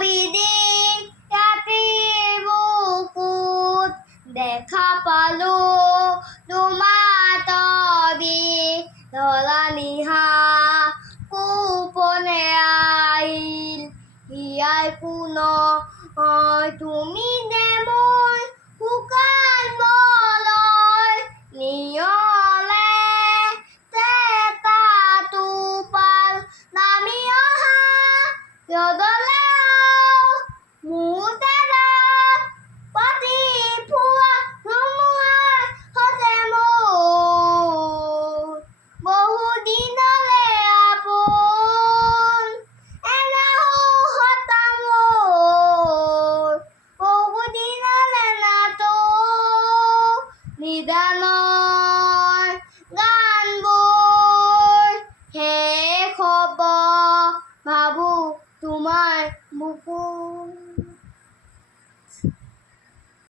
বিদিন ৰাতিৰ বুকুত দেখা পালো তোমাৰ ছবি ধৰা নিশা কোপনে আহিল হিয়াৰ পুনৰ তুমি নে মোৰ শুকান বলৰ নিয়লে এটা টোপাল নামি অহা ৰ'দলে মোৰ দেহত পাতি ফুৰা ধুমুহাৰ সতে মোৰ বহুদিনলে আপোন এনেও হতা মোৰ বহুদিনলে নাতোন নিদানৰ গানবোৰ শেষ হ'ব ভাবোঁ তোমাৰ বুকুত